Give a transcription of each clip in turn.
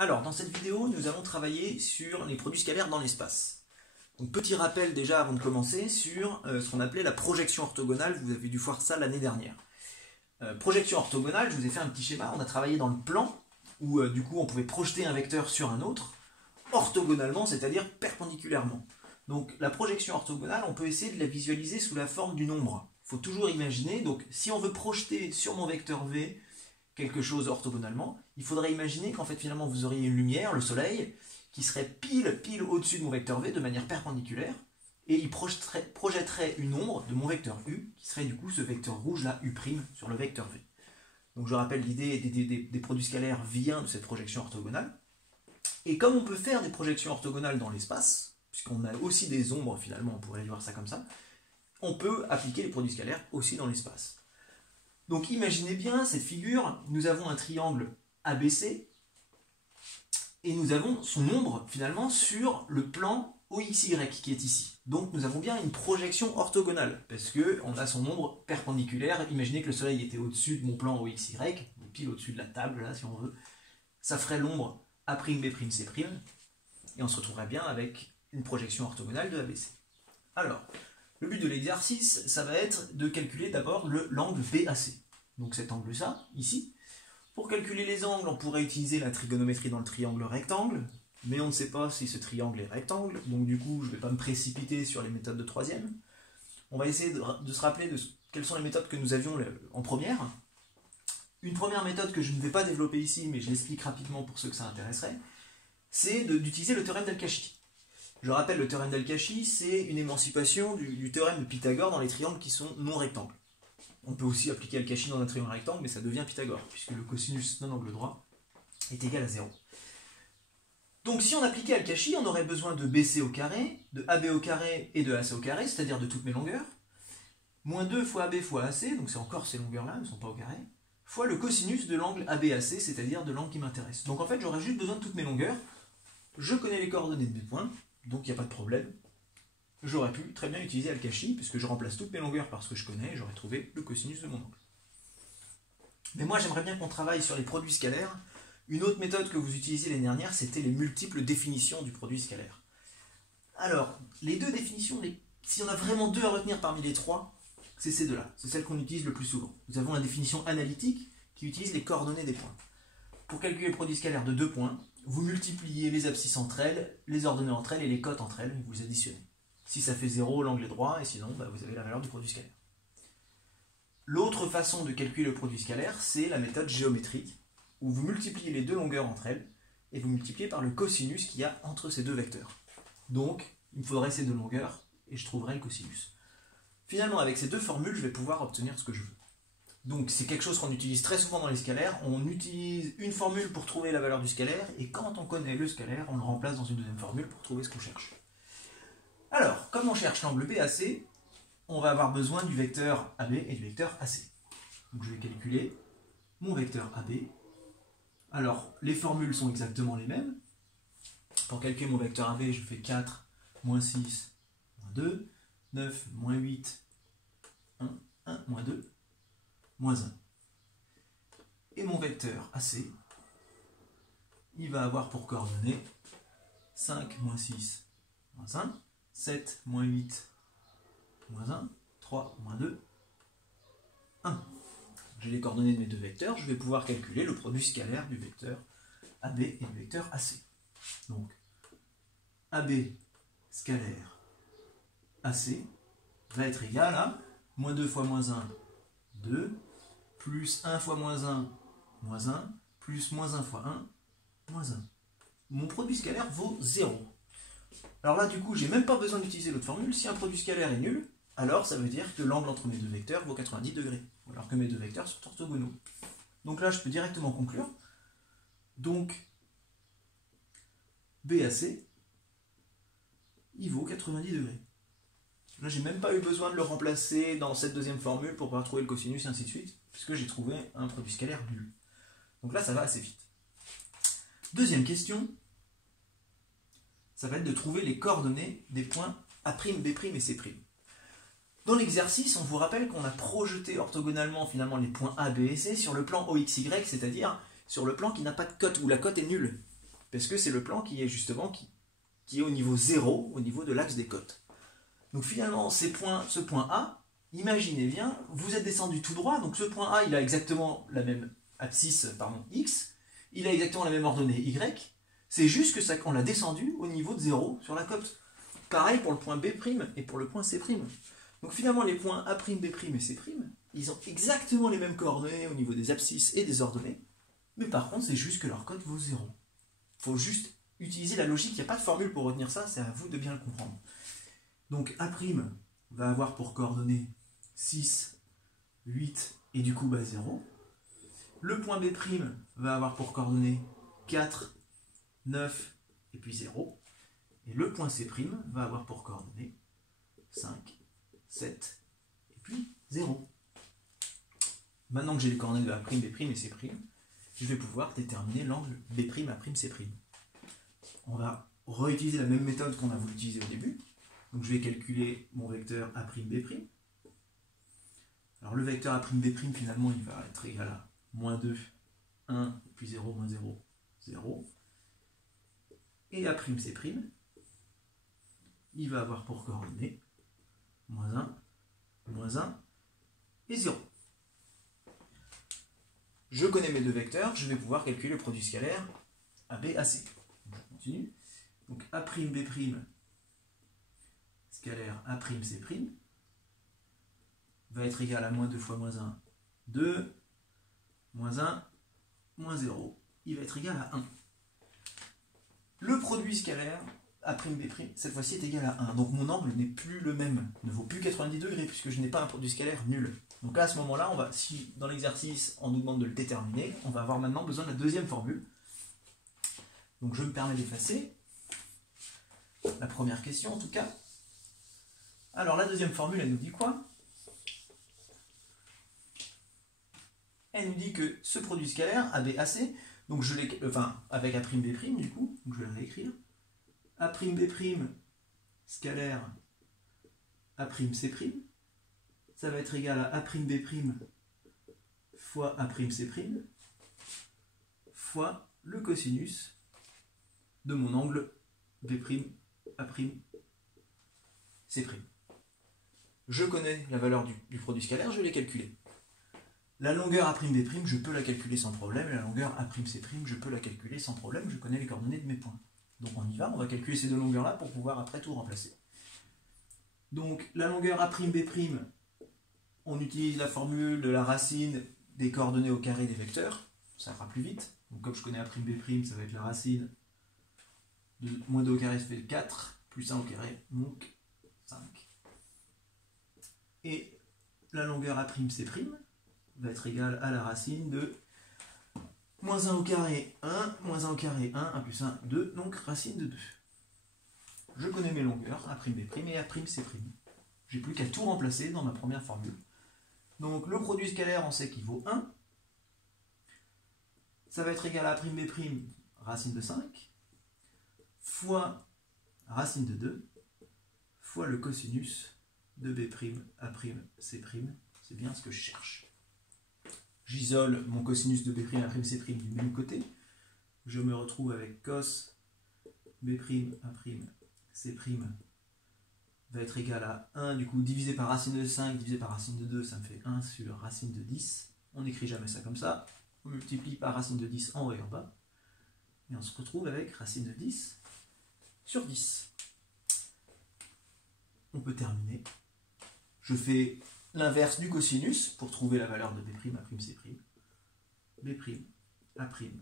Alors, dans cette vidéo, nous allons travailler sur les produits scalaires dans l'espace. Donc, petit rappel déjà avant de commencer sur ce qu'on appelait la projection orthogonale. Vous avez dû voir ça l'année dernière. Projection orthogonale, je vous ai fait un petit schéma. On a travaillé dans le plan où du coup on pouvait projeter un vecteur sur un autre orthogonalement, c'est-à-dire perpendiculairement. Donc la projection orthogonale, on peut essayer de la visualiser sous la forme du nombre. Il faut toujours imaginer, donc si on veut projeter sur mon vecteur V quelque chose orthogonalement, il faudrait imaginer qu'en fait finalement vous auriez une lumière, le soleil, qui serait pile au-dessus de mon vecteur V de manière perpendiculaire, et il projetterait une ombre de mon vecteur U, qui serait du coup ce vecteur rouge là, U' sur le vecteur V. Donc je rappelle, l'idée des produits scalaires vient de cette projection orthogonale. Et comme on peut faire des projections orthogonales dans l'espace, puisqu'on a aussi des ombres finalement, on pourrait voir ça comme ça, on peut appliquer les produits scalaires aussi dans l'espace. Donc imaginez bien cette figure, nous avons un triangle ABC, et nous avons son ombre finalement sur le plan OXY qui est ici. Donc nous avons bien une projection orthogonale, parce qu'on a son ombre perpendiculaire. Imaginez que le soleil était au-dessus de mon plan OXY, pile au-dessus de la table là si on veut. Ça ferait l'ombre A'B', C', et on se retrouverait bien avec une projection orthogonale de ABC. Alors, le but de l'exercice, ça va être de calculer d'abord l'angle BAC. Donc cet angle-là, ici. Pour calculer les angles, on pourrait utiliser la trigonométrie dans le triangle rectangle, mais on ne sait pas si ce triangle est rectangle, donc du coup, je ne vais pas me précipiter sur les méthodes de troisième. On va essayer de se rappeler quelles sont les méthodes que nous avions en première. Une première méthode que je ne vais pas développer ici, mais je l'explique rapidement pour ceux que ça intéresserait, c'est d'utiliser le théorème d'Al-Kashi. Je rappelle, le théorème d'Al-Kashi, c'est une émancipation du théorème de Pythagore dans les triangles qui sont non rectangles. On peut aussi appliquer Al-Kashi dans un triangle rectangle, mais ça devient Pythagore, puisque le cosinus d'un angle droit est égal à 0. Donc si on appliquait Al-Kashi, on aurait besoin de BC au carré, de AB au carré et de AC au carré, c'est-à-dire de toutes mes longueurs, moins 2 fois AB fois AC, donc c'est encore ces longueurs-là, elles ne sont pas au carré, fois le cosinus de l'angle ABAC, c'est-à-dire de l'angle qui m'intéresse. Donc en fait, j'aurais juste besoin de toutes mes longueurs, je connais les coordonnées de mes points, donc il n'y a pas de problème. J'aurais pu très bien utiliser Al-Kashi, puisque je remplace toutes mes longueurs par ce que je connais, et j'aurais trouvé le cosinus de mon angle. Mais moi, j'aimerais bien qu'on travaille sur les produits scalaires. Une autre méthode que vous utilisiez l'année dernière, c'était les multiples définitions du produit scalaire. Alors, les deux définitions, si on a vraiment deux à retenir parmi les trois, c'est ces deux-là. C'est celles qu'on utilise le plus souvent. Nous avons la définition analytique, qui utilise les coordonnées des points. Pour calculer le produit scalaire de deux points, vous multipliez les abscisses entre elles, les ordonnées entre elles et les cotes entre elles, et vous les additionnez. Si ça fait 0, l'angle est droit, et sinon, vous avez la valeur du produit scalaire. L'autre façon de calculer le produit scalaire, c'est la méthode géométrique, où vous multipliez les deux longueurs entre elles, et vous multipliez par le cosinus qu'il y a entre ces deux vecteurs. Donc, il me faudrait ces deux longueurs, et je trouverai le cosinus. Finalement, avec ces deux formules, je vais pouvoir obtenir ce que je veux. Donc, c'est quelque chose qu'on utilise très souvent dans les scalaires. On utilise une formule pour trouver la valeur du scalaire, et quand on connaît le scalaire, on le remplace dans une deuxième formule pour trouver ce qu'on cherche. Alors, comme on cherche l'angle BAC, on va avoir besoin du vecteur AB et du vecteur AC. Donc je vais calculer mon vecteur AB. Alors, les formules sont exactement les mêmes. Pour calculer mon vecteur AB, je fais 4, moins 6, moins 2, 9, moins 8, 1, 1, moins 2, moins 1. Et mon vecteur AC, il va avoir pour coordonnées 5, moins 6, moins 1, 7, moins 8, moins 1, 3, moins 2, 1. J'ai les coordonnées de mes deux vecteurs, je vais pouvoir calculer le produit scalaire du vecteur AB et du vecteur AC. Donc, AB scalaire AC va être égal à moins 2 fois moins 1, 2, plus 1 fois moins 1, moins 1, plus moins 1 fois 1, moins 1. Mon produit scalaire vaut 0. Alors là, du coup, j'ai même pas besoin d'utiliser l'autre formule. Si un produit scalaire est nul, alors ça veut dire que l'angle entre mes deux vecteurs vaut 90 degrés, alors que mes deux vecteurs sont orthogonaux. Donc là, je peux directement conclure. Donc, BAC, il vaut 90 degrés. Là, j'ai même pas eu besoin de le remplacer dans cette deuxième formule pour pouvoir trouver le cosinus, et ainsi de suite, puisque j'ai trouvé un produit scalaire nul. Donc là, ça va assez vite. Deuxième question. Ça va être de trouver les coordonnées des points A', B' et C'. Dans l'exercice, on vous rappelle qu'on a projeté orthogonalement finalement les points A, B et C sur le plan OXY, c'est-à-dire sur le plan qui n'a pas de cote, où la cote est nulle. parce que c'est le plan qui est justement qui est au niveau 0, au niveau de l'axe des côtes. Donc finalement, ce point A, imaginez bien, vous êtes descendu tout droit, donc ce point A, il a exactement la même abscisse, X, il a exactement la même ordonnée Y, c'est juste que ça, on l'a descendu au niveau de 0 sur la côte. Pareil pour le point B' et pour le point C'. Donc finalement, les points A', B' et C', ils ont exactement les mêmes coordonnées au niveau des abscisses et des ordonnées, mais par contre, c'est juste que leur cote vaut 0. Il faut juste utiliser la logique, il n'y a pas de formule pour retenir ça, c'est à vous de bien le comprendre. Donc A' va avoir pour coordonnées 6, 8 et du coup 0. Le point B' va avoir pour coordonnées 4, 9 et puis 0. Et le point C' va avoir pour coordonnées 5, 7 et puis 0. Maintenant que j'ai les coordonnées de A', B' et C', je vais pouvoir déterminer l'angle B'A'C'. On va réutiliser la même méthode qu'on a voulu utiliser au début. Donc je vais calculer mon vecteur A'B'. Alors le vecteur A'B' finalement il va être égal à -2, 1, et puis 0, -0, 0. Et A'C', il va avoir pour coordonnées -1 et 0. Je connais mes deux vecteurs, je vais pouvoir calculer le produit scalaire ABAC. Je continue. Donc A'B' scalaire A'C' va être égal à -2 fois -1, 2, -1, -0. Il va être égal à 1. Le produit scalaire A'B', cette fois-ci, est égal à 1. Donc mon angle n'est plus le même, ne vaut plus 90 degrés, puisque je n'ai pas un produit scalaire nul. Donc là, à ce moment-là, si dans l'exercice, on nous demande de le déterminer, on va avoir maintenant besoin de la deuxième formule. Donc je me permets d'effacer la première question, en tout cas. Alors la deuxième formule, elle nous dit quoi? Elle nous dit que ce produit scalaire, ABAC, donc avec A'B' du coup, donc je vais le réécrire. A'B' scalaire A'C', ça va être égal à A'B' fois A'C' fois le cosinus de mon angle B'A'C'. Je connais la valeur du produit scalaire, je l'ai calculé. La longueur A'B', je peux la calculer sans problème, et la longueur A'C', je peux la calculer sans problème, je connais les coordonnées de mes points. Donc on y va, on va calculer ces deux longueurs-là pour pouvoir après tout remplacer. Donc la longueur A'B', on utilise la formule de la racine des coordonnées au carré des vecteurs, ça ira plus vite. Donc comme je connais A'B', ça va être la racine de -2 au carré, ça fait 4, plus 1 au carré, donc 5. Et la longueur A'C' va être égale à la racine de -1 au carré 1, -1 au carré 1, 1 plus 1, 2, donc racine de 2. Je connais mes longueurs, A'B' et A'C'. J'ai plus qu'à tout remplacer dans ma première formule. Donc le produit scalaire, on sait qu'il vaut 1. Ça va être égal à A'B', racine de 5, fois racine de 2, fois le cosinus de B', A'C'. C'est bien ce que je cherche. J'isole mon cosinus de B', A'C' du même côté. Je me retrouve avec cos B', A'C' va être égal à 1, du coup, divisé par racine de 5, divisé par racine de 2, ça me fait 1 sur racine de 10. On n'écrit jamais ça comme ça. On multiplie par racine de 10 en haut et en bas. Et on se retrouve avec racine de 10 sur 10. On peut terminer. Je fais l'inverse du cosinus pour trouver la valeur de B', A'C'. B', A'C'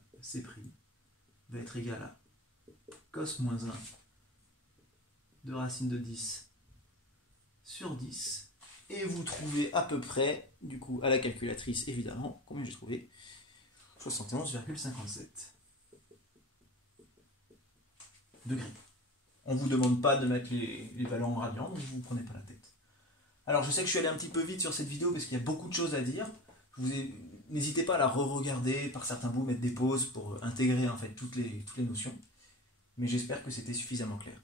va être égal à cos moins 1 de racine de 10 sur 10. Et vous trouvez à peu près, du coup, à la calculatrice, évidemment, combien j'ai trouvé? 71,57 degrés. On ne vous demande pas de mettre les valeurs en radians, donc vous ne prenez pas la tête. Alors je sais que je suis allé un petit peu vite sur cette vidéo parce qu'il y a beaucoup de choses à dire. N'hésitez pas à la re-regarder par certains bouts, mettre des pauses pour intégrer en fait toutes les notions. Mais j'espère que c'était suffisamment clair.